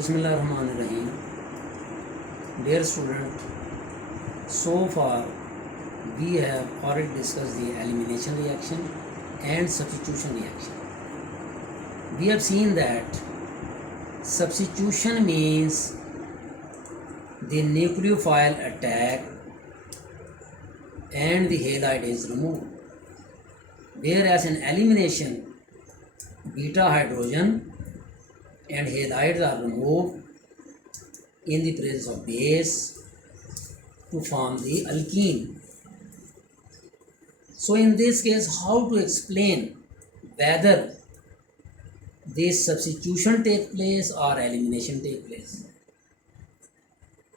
Bismillahirrahmanirrahim. Dear student, so far we have already discussed the elimination reaction and substitution reaction. We have seen that substitution means the nucleophile attack and the halide is removed, whereas in elimination beta hydrogen and halides are removed in the presence of base to form the alkene. So in this case, how to explain whether this substitution take place or elimination take place?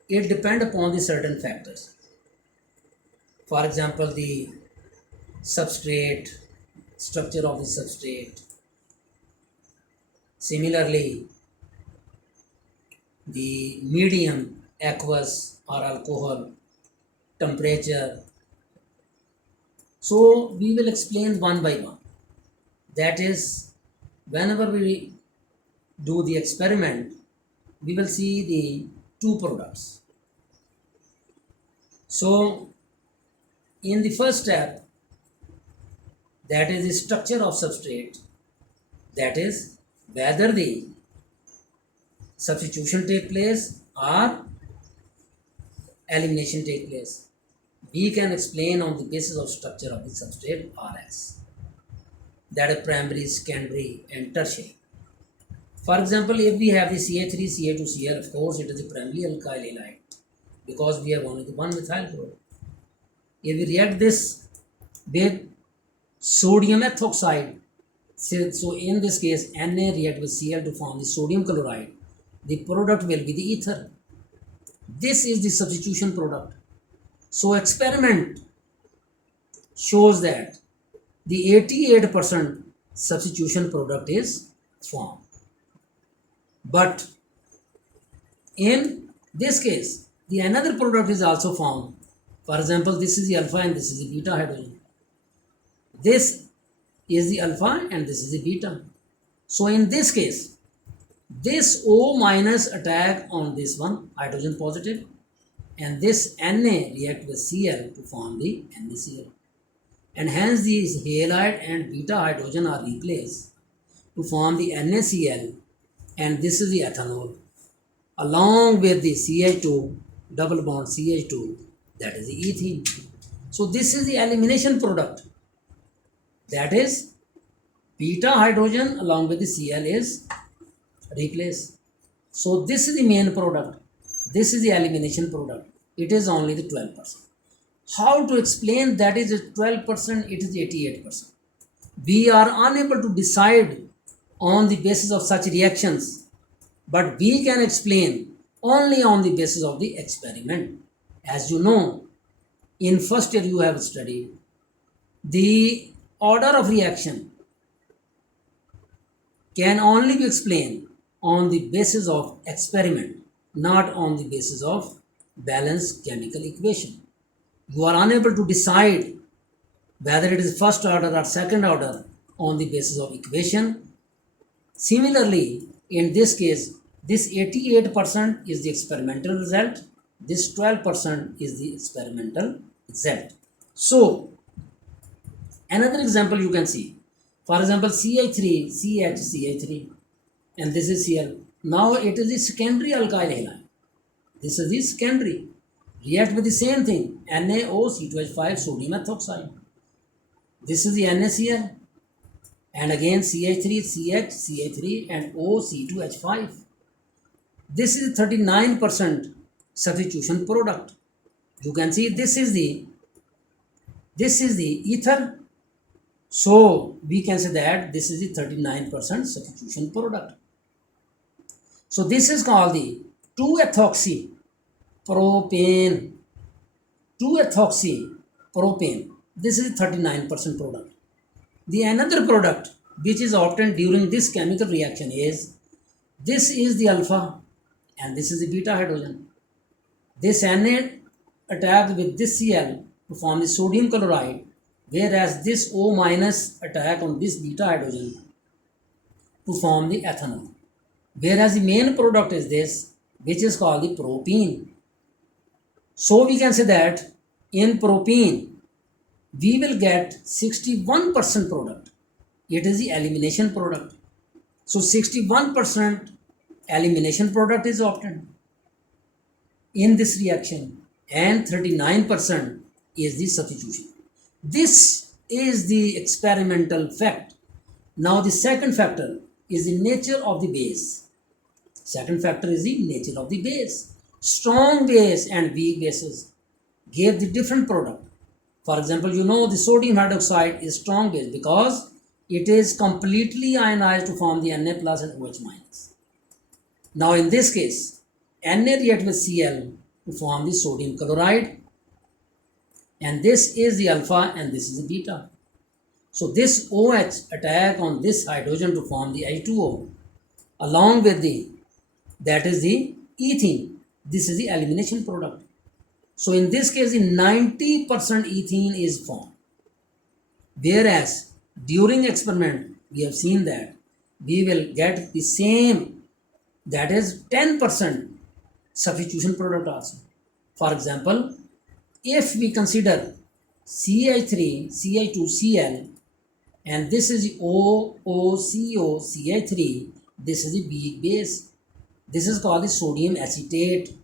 It depends upon the certain factors. For example, the substrate, structure of the substrate. Similarly, the medium, aqueous or alcohol, temperature. So we will explain one by one. That is, whenever we do the experiment, we will see the two products. So in the first step, that is the structure of substrate, that is whether the substitution take place or elimination take place. We can explain on the basis of structure of the substrate RS, that is primary, secondary and tertiary. For example, if we have the CH3, Ca2, Cl, of course it is the primary alkyl halide because we have only the one methyl group. If we react this with sodium ethoxide, so in this case Na react with Cl to form the sodium chloride, the product will be the ether. This is the substitution product. So experiment shows that the 88% substitution product is formed. But in this case, the another product is also formed. For example, this is the alpha and this is the beta hydrogen. This is the alpha and this is the beta. So in this case, this O minus attack on this one, hydrogen positive, and this Na react with Cl to form the NaCl. And hence these halide and beta hydrogen are replaced to form the NaCl, and this is the ethanol along with the CH2, double bond CH2, that is the ethene. So this is the elimination product, that is beta hydrogen along with the Cl is replaced. So this is the main product, this is the elimination product, it is only the 12%. How to explain that is 12%, it is 88%? We are unable to decide on the basis of such reactions, but we can explain only on the basis of the experiment. As you know, in first year you have studied the order of reaction can only be explained on the basis of experiment, not on the basis of balanced chemical equation. You are unable to decide whether it is first order or second order on the basis of equation. Similarly, in this case, this 88% is the experimental result, this 12% is the experimental result. So, another example you can see. For example, CH3, CH, CH3, and this is Cl. Now it is the secondary alkyl halide. This is the secondary. React with the same thing, NaOC2H5 sodium ethoxide. This is the NaCl. And again CH3, CH, CH3 and OC2H5. This is 39% substitution product. You can see this is the ether. So we can say that this is the 39% substitution product. So this is called the 2-ethoxy propane. 2-ethoxy propane. This is 39% product. The another product which is obtained during this chemical reaction is, this is the alpha and this is the beta hydrogen. This Na attacked with this Cl to form the sodium chloride, whereas this O minus attack on this beta hydrogen to form the ethanol. whereas the main product is this, which is called the propene. So we can say that in propene, we will get 61% product. It is the elimination product. So 61% elimination product is obtained in this reaction, and 39% is the substitution. This is the experimental fact. Now the second factor is the nature of the base. Second factor is the nature of the base. Strong base and weak bases gave the different product. For example, you know the sodium hydroxide is strong base because it is completely ionized to form the Na plus and OH minus. Now in this case, Na react with Cl to form the sodium chloride, and this is the alpha and this is the beta. So this OH attack on this hydrogen to form the H2O along with the, that is the ethene. This is the elimination product. So in this case, the 90% ethene is formed. Whereas during experiment, we have seen that we will get the same, that is 10% substitution product also. For example, if we consider CH3, CH2, Cl, and this is the OOCO, CH3, this is the weak base. This is called the sodium acetate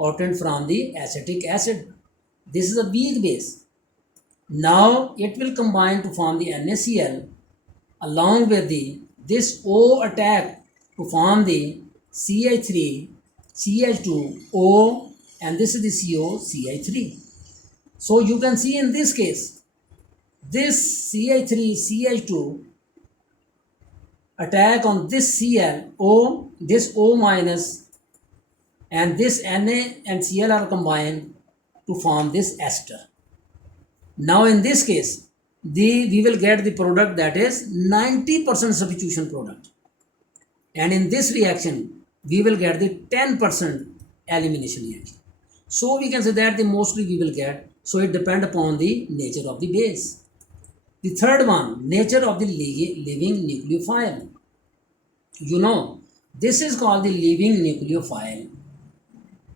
obtained from the acetic acid. This is a weak base. Now it will combine to form the NaCl along with the this O attack to form the CH3, CH2, O, and this is the CO, CH3. So you can see in this case, this CH3, CH2 attack on this Cl, O, this O minus, and this Na and Cl are combined to form this ester. Now in this case, we will get the product that is 90% substitution product, and in this reaction we will get the 10% elimination reaction. So we can say that the mostly we will get, so it depends upon the nature of the base. The third one, nature of the living nucleophile. You know, this is called the living nucleophile.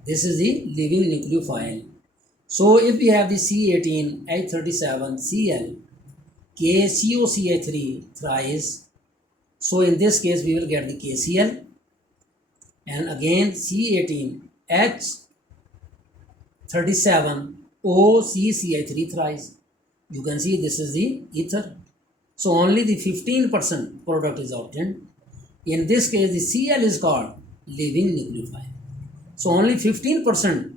This is the living nucleophile. So if we have the C18, H37, Cl, KCOCH3 thrice, so in this case we will get the KCl, and again C18, H37, OCCH3 thrice. You can see this is the ether. So only the 15% product is obtained. In this case, the Cl is called living nucleophile. So only 15%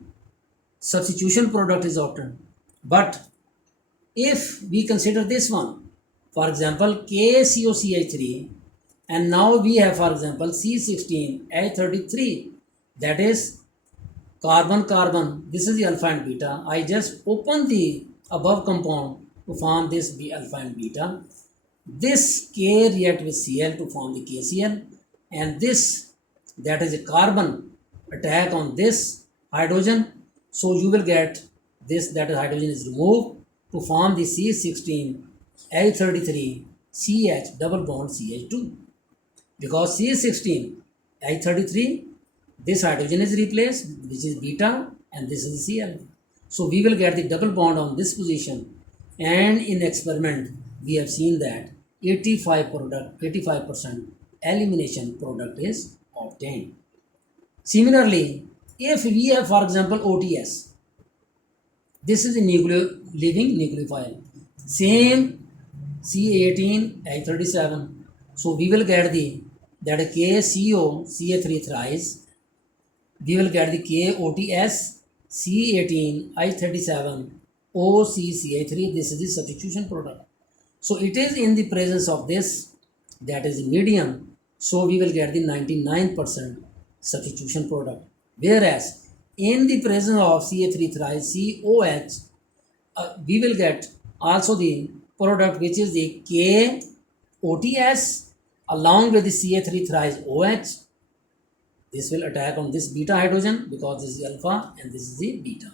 substitution product is obtained. But if we consider this one, for example, KCOCH3, and now we have, for example, C16H33, that is carbon-carbon, this is the alpha and beta. I just open the above compound to form this B alpha and beta. This K react with Cl to form the KCl, and this, that is a carbon attack on this hydrogen, so you will get this, that hydrogen is removed to form the C16H33 CH double bond CH2, because C16H33, this hydrogen is replaced, which is beta, and this is the Cl. So we will get the double bond on this position, and in the experiment we have seen that 85% elimination product is obtained. Similarly, if we have, for example, OTS, this is the living nucleophile, same C18H37, so we will get the, that KCO CH3 thrice, we will get the KOTS C18H37 OCCH3, this is the substitution product. So it is in the presence of this, that is the medium, so we will get the 99% substitution product. Whereas in the presence of CH3 thrice COH, we will get also the product which is the KOTS along with the CH3 thrice OH. This will attack on this beta hydrogen because this is the alpha and this is the beta.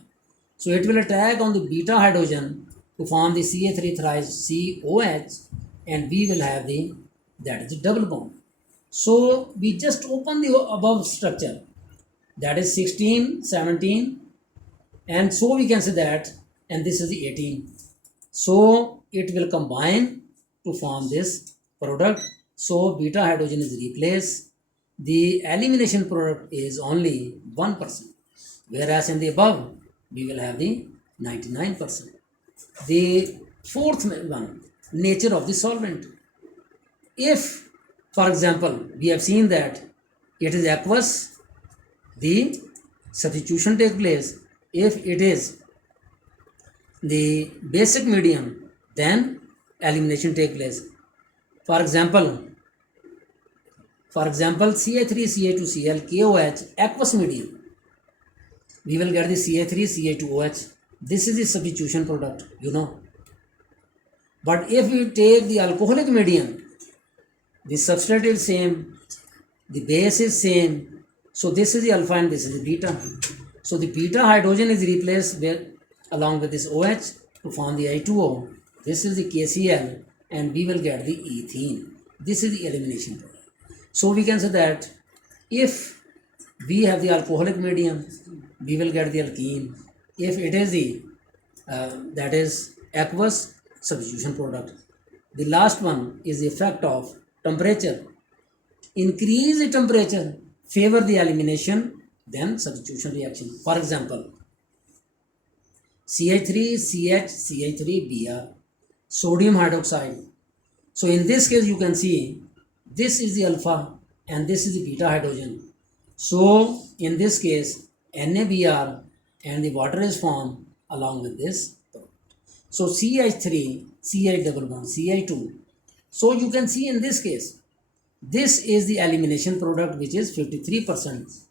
So it will attack on the beta hydrogen to form the CH3 thrice COH, and we will have the, that is the double bond. So we just open the above structure, that is 16, 17, and so we can say that, and this is the 18. So it will combine to form this product. So beta hydrogen is replaced. The elimination product is only 1%, whereas in the above we will have the 99%. The fourth one, nature of the solvent. If, for example, we have seen that it is aqueous, the substitution takes place. If it is the basic medium, then elimination takes place. For example, Ca3, Ca2, Cl, KOH, aqueous medium. We will get the Ca3, Ca2OH. This is the substitution product, you know. But if we take the alcoholic medium, the substrate is same, the base is same. So this is the alpha and this is the beta. So the beta hydrogen is replaced with, along with this OH to form the I2O. This is the KCl and we will get the ethene. This is the elimination product. So we can say that if we have the alcoholic medium, we will get the alkene. If it is the that is aqueous, substitution product. The last one is the effect of temperature. Increase the temperature, favor the elimination, then substitution reaction. For example, CH3, CH, CH3, Br, sodium hydroxide. So in this case, you can see this is the alpha and this is the beta hydrogen. So in this case, NaBr and the water is formed along with this. So CH3, CH double bond, Ci2. So you can see in this case, this is the elimination product which is 53%.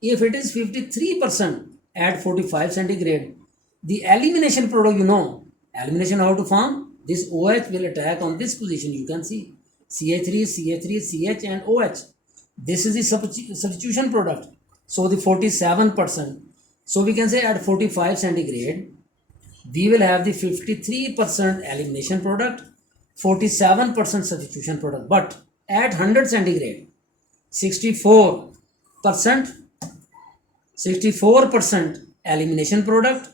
If it is 53% at 45 centigrade, the elimination product, you know, elimination how to form? This OH will attack on this position, you can see. CH3, CH3, CH and OH. This is the substitution product. So the 47%. So we can say at 45 centigrade, we will have the 53% elimination product, 47% substitution product. But at 100 centigrade, 64% elimination product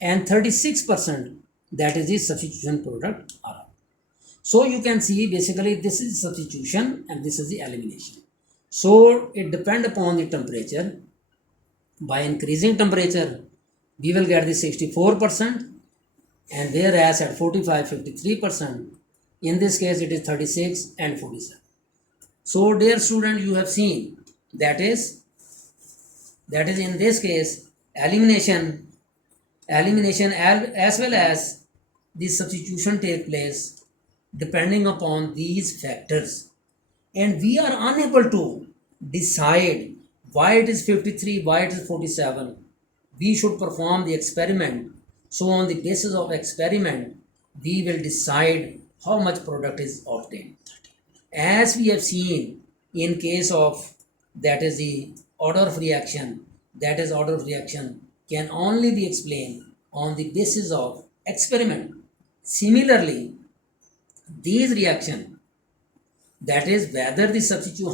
and 36% that is the substitution product are. So you can see basically this is substitution and this is the elimination. So it depends upon the temperature. By increasing temperature, we will get the 64%, and whereas at 45, 53%, in this case it is 36 and 47. So dear student, you have seen that is in this case elimination as well as the substitution take place depending upon these factors, and we are unable to decide why it is 53, why it is 47. We should perform the experiment. So on the basis of experiment, we will decide how much product is obtained. As we have seen in case of that is the order of reaction, that is order of reaction can only be explained on the basis of experiment. Similarly, these reaction, that is whether the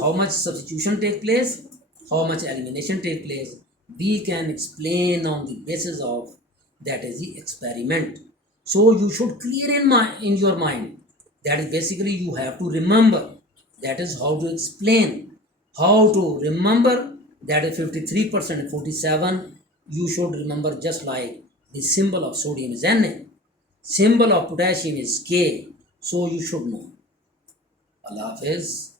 how much substitution take place, how much elimination take place, we can explain on the basis of that is the experiment. So you should clear in your mind that is basically you have to remember, that is how to explain, how to remember that is 53% and 47. You should remember just like the symbol of sodium is Na, symbol of potassium is K. So you should know. Allah Hafiz.